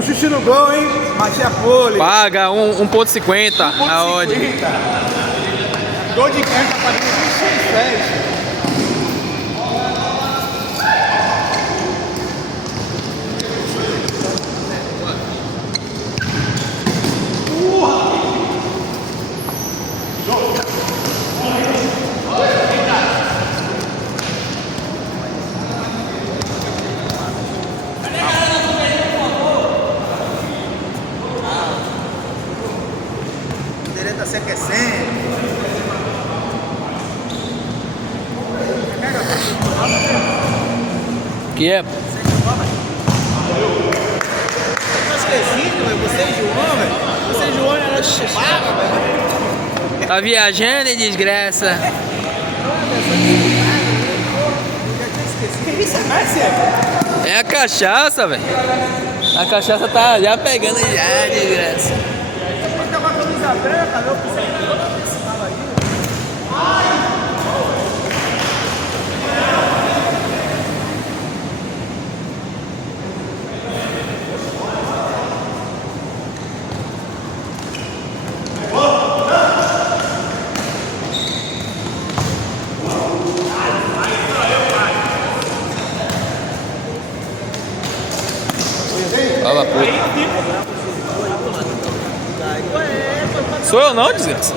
Um chute no gol, hein? Matia Pole. Paga 1,50 a odd. Gol de quem tá pagando 26. Tá se aquecendo. Que é? Tá esquecido, velho. Você e João, velho. Você e João era chupado, velho. Tá viajando, desgraça. Que isso é Márcia? É a cachaça, velho. A cachaça tá já pegando já, desgraça. Tá com a camisa branca, eu pensei que toda vez que tava aí. Fala, puta. Sou eu não, desgraça.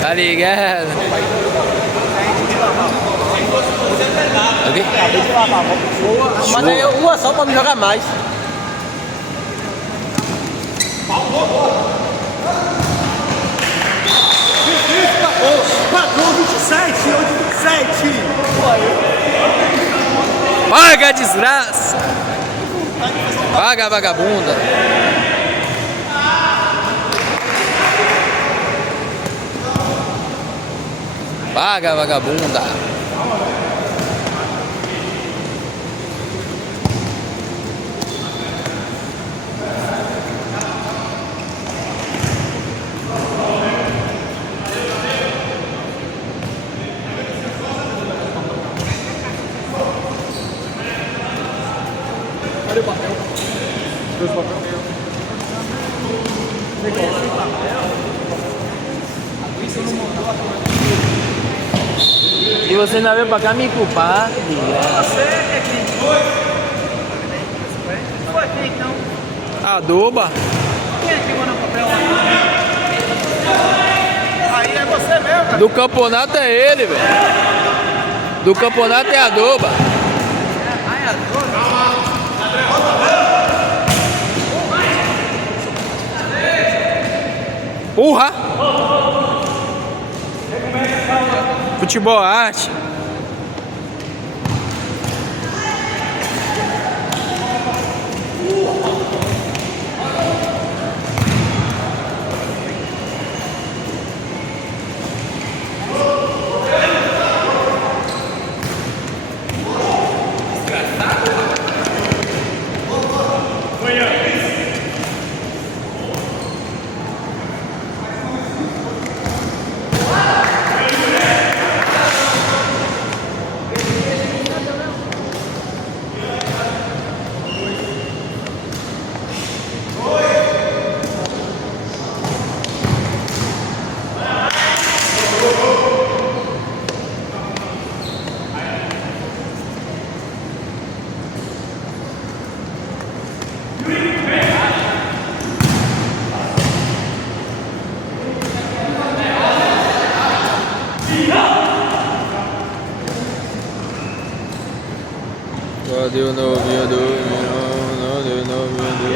Tá ligado? Acabei de lavar, mas aí uma só pra não jogar mais. Pagou 27, hoje 27. Paga, desgraça. Paga, vagabunda. Paga, vagabunda. Olha o papel. Dois papel. E você não veio pra cá me culpar, Você é quem? Foi quem então? aduba. Quem é que mandou o papel lá? Aí é você mesmo, cara. Do campeonato é ele, velho. Do campeonato é aduba. Ai, adoro. Porra! Futebol arte. Cadê o novinho do meu? Cadê o novinho do...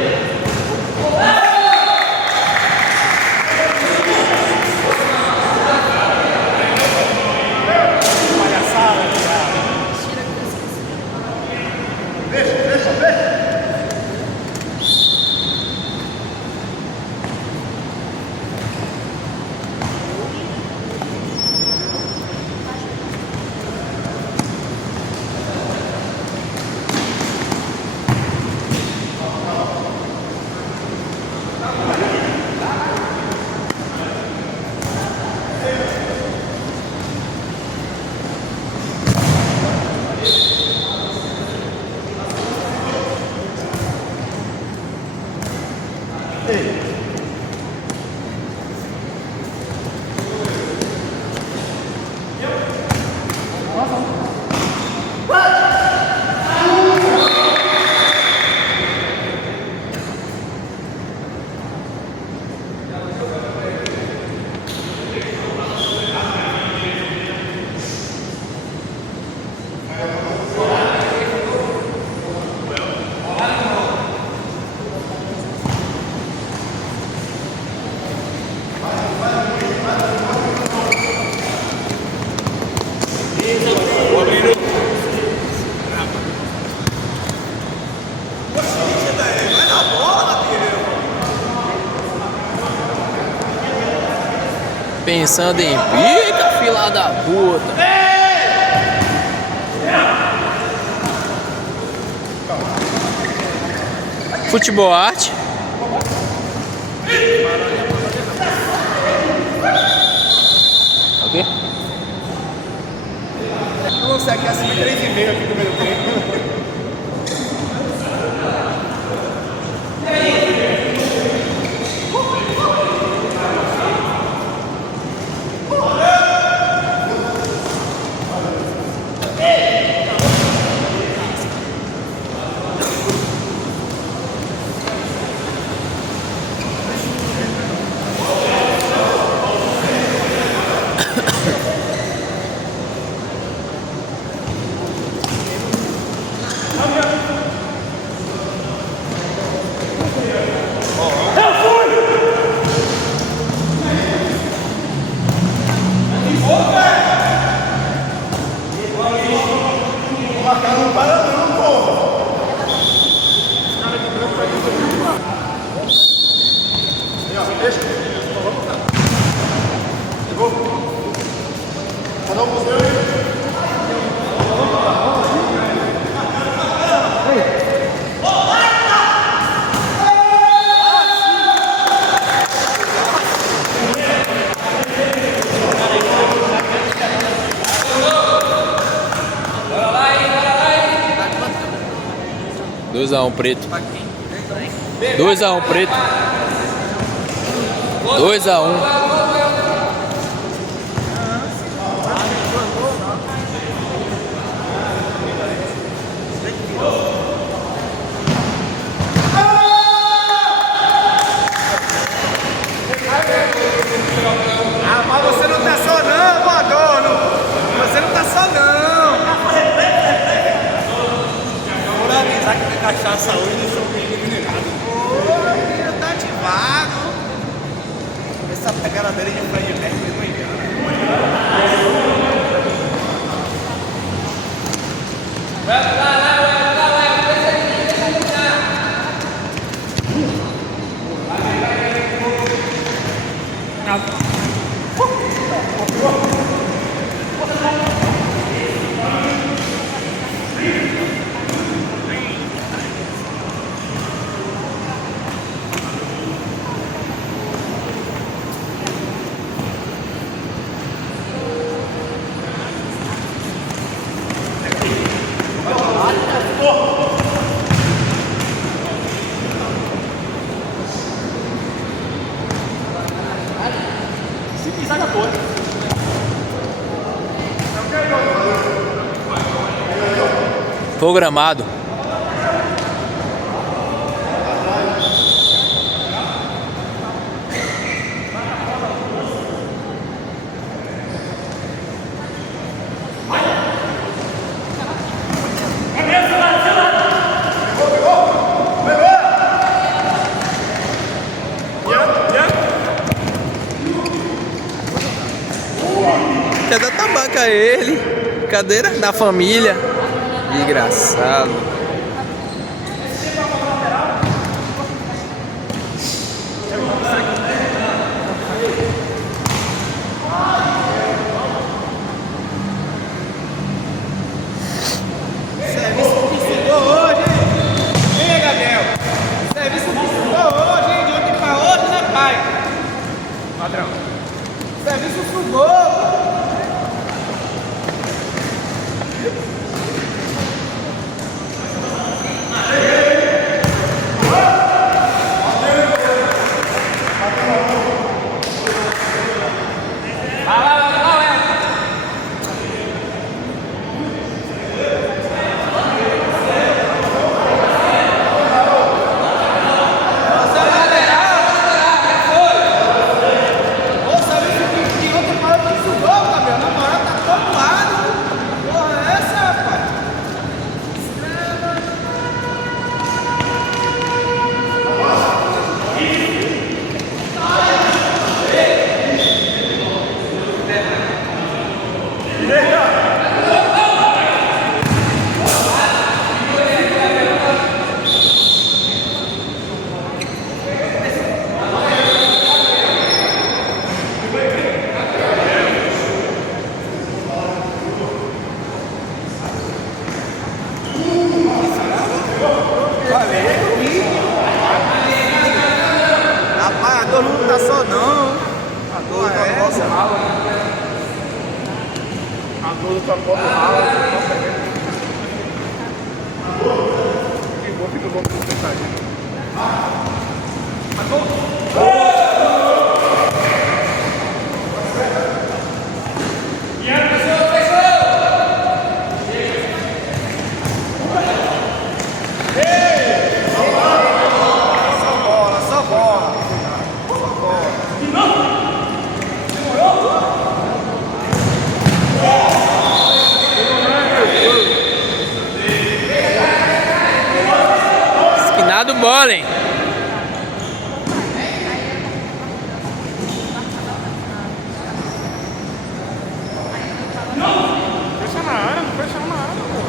pensando em pica, fila da puta. Futebol arte. Ok? Não consegue acima de 3,5 aqui no primeiro tempo. Dois a um preto. 2-1 preto. 2-1. Ah, mas você não tá só não, Madonna. Você não tá só não. Vou avisar que tem cachaça hoje e sou minerado. Ô, menino, tá ativado. Essa pegada dele de Fred Mercury não engana. Programado. Quer dar tabaco a ele? Cadeira da família. Engraçado. Serviço que estudou hoje, hein? Vem, Gabriel. Serviço que estudou hoje, hein? De ontem pra hoje, né, pai? Padrão. Serviço estudou. Rapaz, a dor não tá só não. A dor tá no nosso ralo. A dor tá no nosso ralo. Que bom que tu vamos tentar aqui. Esquinado bola, hein? Fecha na área, não fecha na área, pô.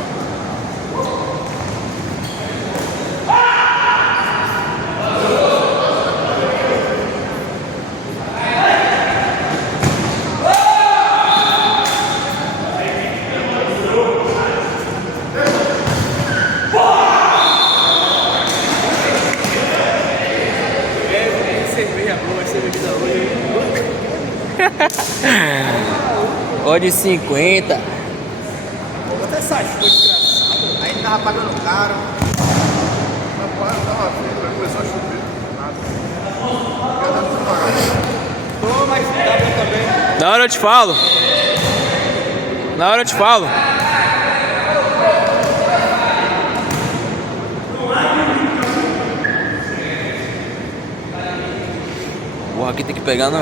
Pode 50. Até sai, foi desgraçado. Aí tava pagando caro. Rapaz, eu tava vendo, começou a chover. Tô, mas dá bom também. Na hora eu te falo. Na hora eu te falo. Porra, aqui tem que pegar no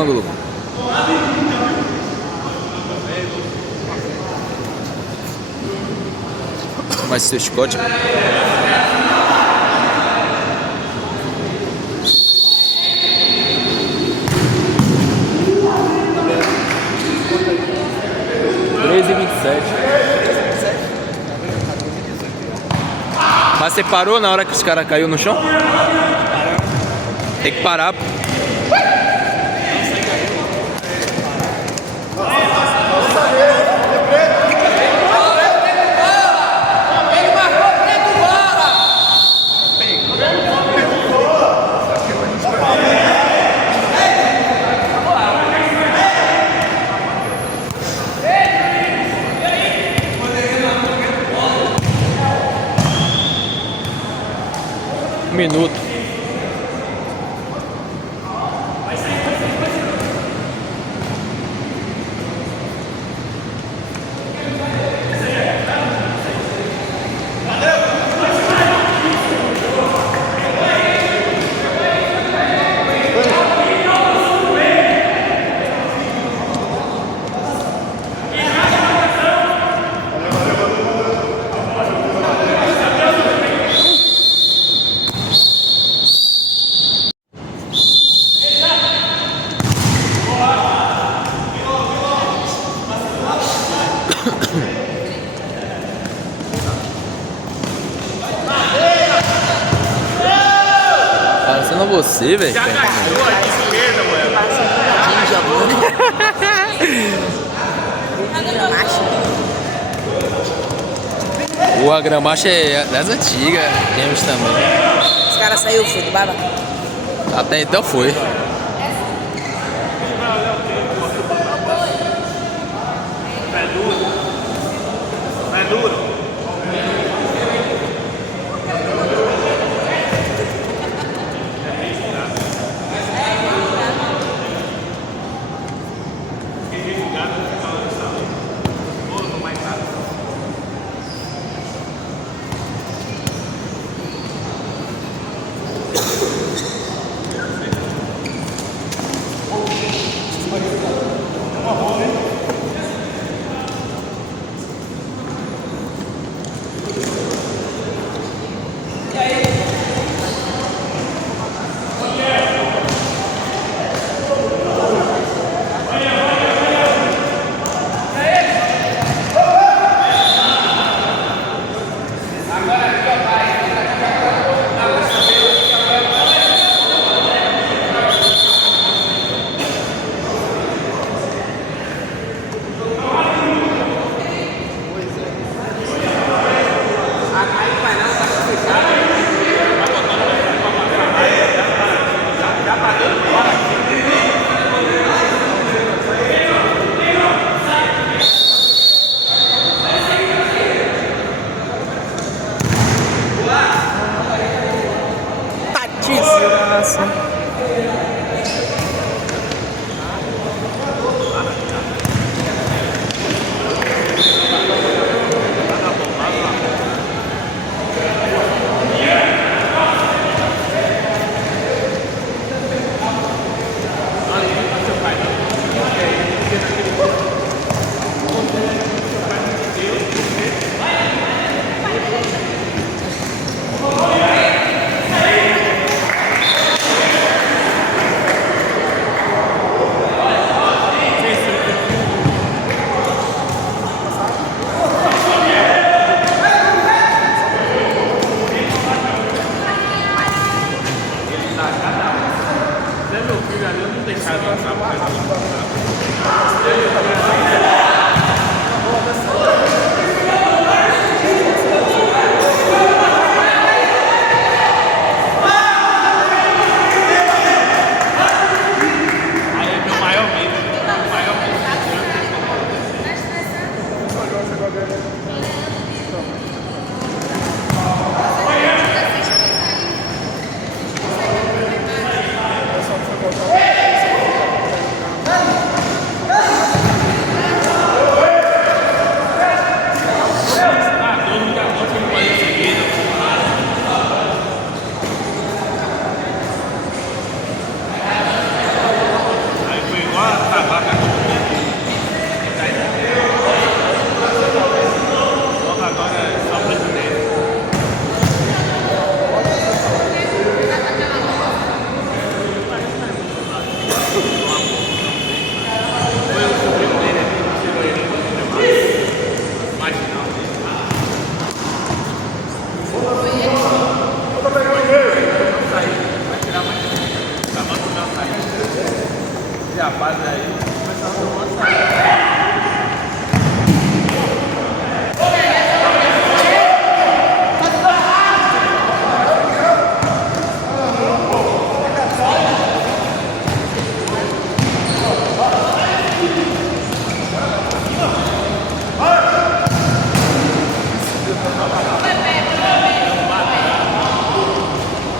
ângulo. Mais seu Scott. Mas você parou na hora que os caras caiu no chão? Tem que parar. Um minuto. Parecendo você, velho. Já cachorro à esquerda, mano. O Agramacho é das antigas, temos também. Os caras saíram foi do baba. Até então foi. É duro. É duro.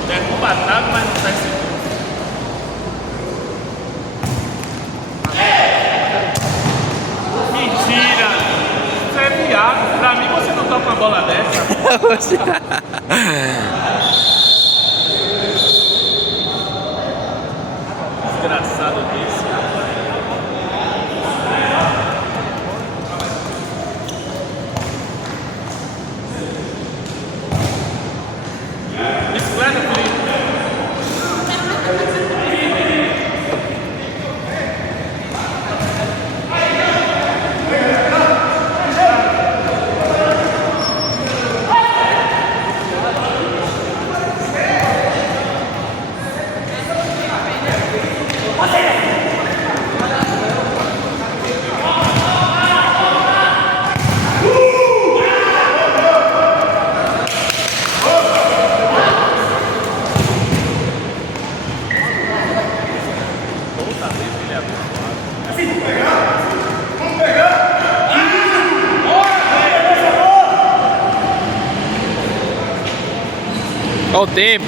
Derruba a trave, mas não sai seguro. Mentira! Você é viado. Pra mim você não toca uma bola dessa. Desgraçado desse, rapaz. Bicicleta, Felipe. Olha o tempo.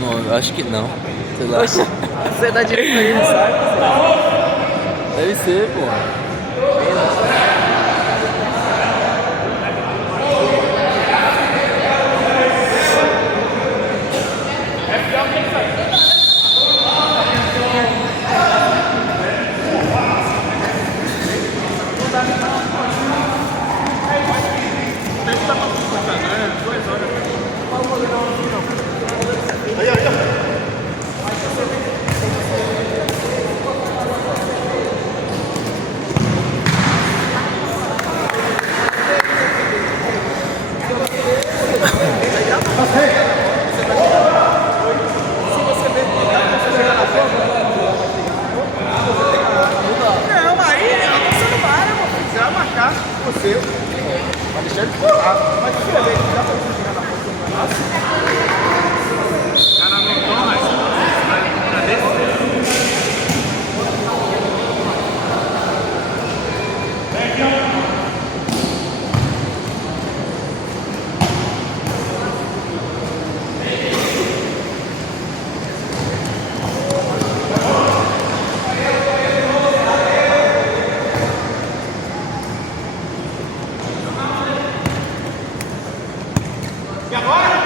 Não, eu acho que não. Sei lá. Você dá direito pra ele, sabe? Deve ser, pô. Não, aí você não vai, meu filho. Você vai marcar você. Vai deixar ele cortar. Mas você vê que dá pra você chegar na ponta. Cara, não toma isso. Vai descer. E agora?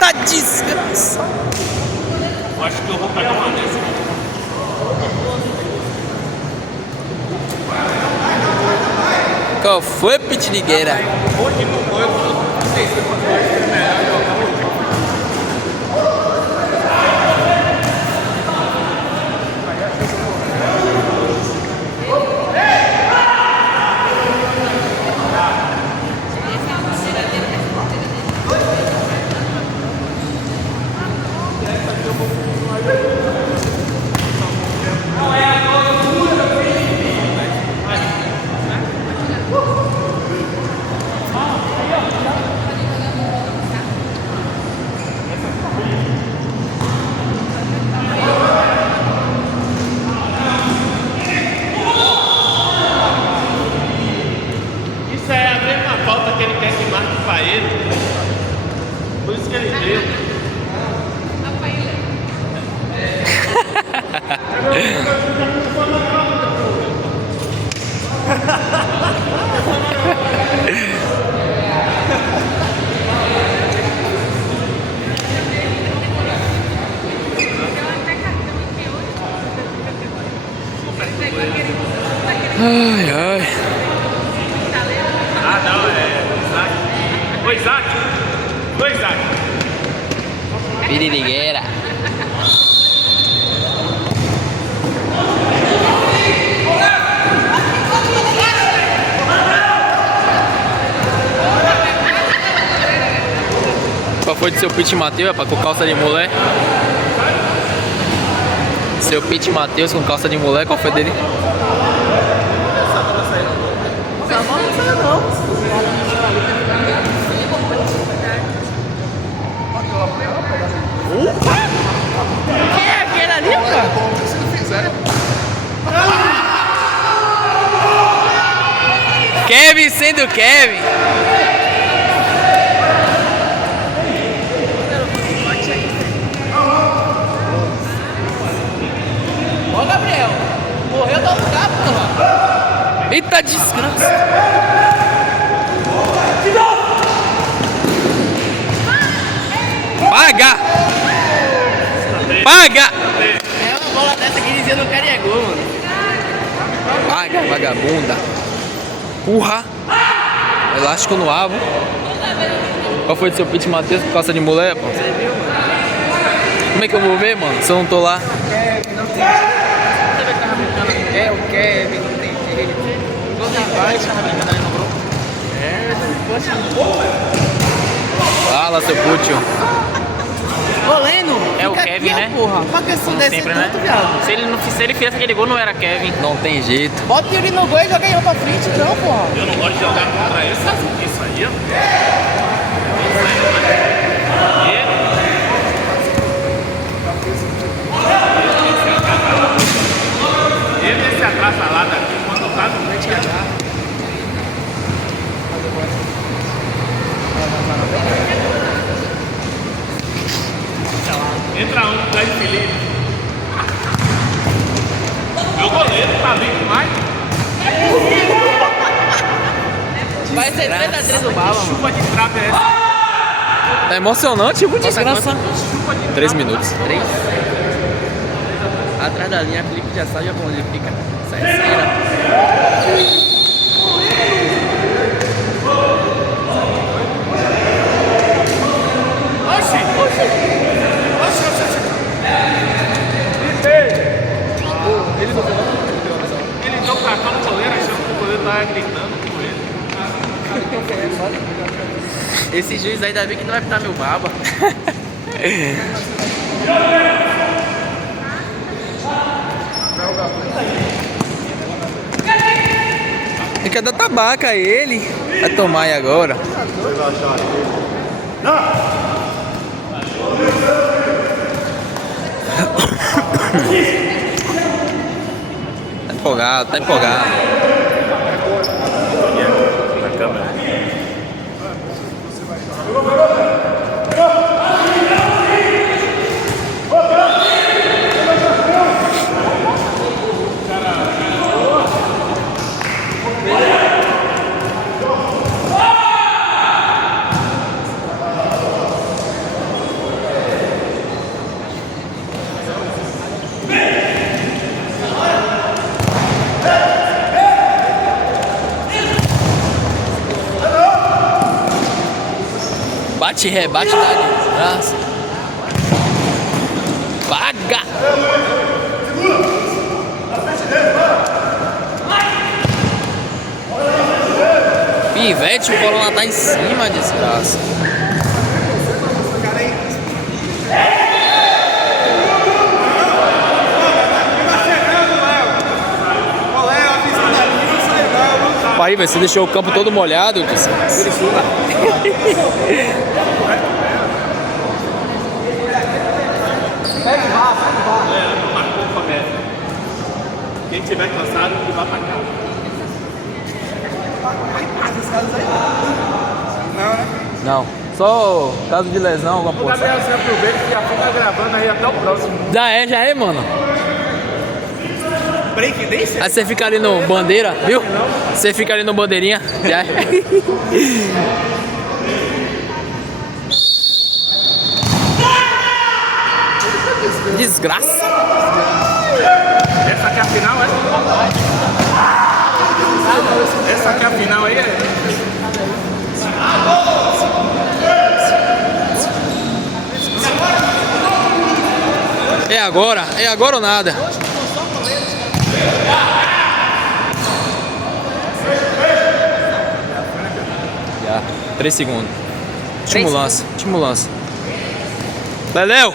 Tá desgraça. Eu acho que eu vou pegar uma dessa. Qual foi, Pitiligueira? Hoje não foi, eu não sei se eu vou fazer melhor. Ai, ai. Ah, não, é Isaac. Oi, Isaac. Oi, Isaac. Piririgueira. Qual foi do seu Pete Matheus, rapaz, com calça de mulher? Seu Pete Matheus com calça de mulher, qual foi dele? Quem é aquele ali, cara? Kevin sendo Kevin. Ô, Gabriel. Morreu da lugar, porra. Eita desgraça. Paga! Paga! É uma bola dessa que dizia no Cariagô, mano. Paga, vagabunda. Urra! Elástico no abo. Qual foi do seu Pete Matheus com calça de mulher, pô? Você viu, mano? Como é que eu vou ver, mano? Se eu não tô lá. Kevin, não tem jeito. Você vê que tava brincando aqui? É, o Kevin, não tem jeito. Quando vai, tava brincando aí no grupo. É, poxa. Fala, seu Pútil. Ô, Leno. É o fica Kevin, aqui, né? Porra. Pra que isso descer sempre, tanto, né? viado? Se ele fizesse aquele gol, não era Kevin. Não tem jeito. Bota ele no gol e joga ele pra frente, não, porra. Eu não gosto de jogar contra isso aí, ó. Ele esse atrasalado aqui, quando tá no meio de agarra. Entra um, Fred Felipe. Meu goleiro tá bem demais. Vai ser 3x3 do Bala, mano. Chuva de trave é essa. Tá emocionante, tipo desgraça. 3 minutos. 3. Atrás da linha, Felipe já sabe onde ele fica. Sai cera. Oxi! Ele deu o cartão no goleiro achando que o goleiro tava gritando com ele. Esse juiz aí, ainda bem que não vai pitar meu baba. Tem que dar tabaca a ele. Vai tomar aí agora. Tá empolgado, tá empolgado. Na câmera. Bate e rebate da desgraça. Paga! Pivete, o Corona tá em cima, desgraça. Aí, velho, você deixou o campo todo molhado, desgraça. Quem tiver cansado, que vá pra cá. Não, só caso de lesão, alguma O coisa. Gabriel, você aproveita que já fica gravando aí até o próximo. Já é, mano. Break dance? Aí você fica ali no bandeira, viu? Você fica ali no bandeirinha. Já é. Desgraça. Essa aqui é a final, é? Essa aqui é a final aí, é? É agora ou nada. Já, 3 segundos. Último lance. Leléo!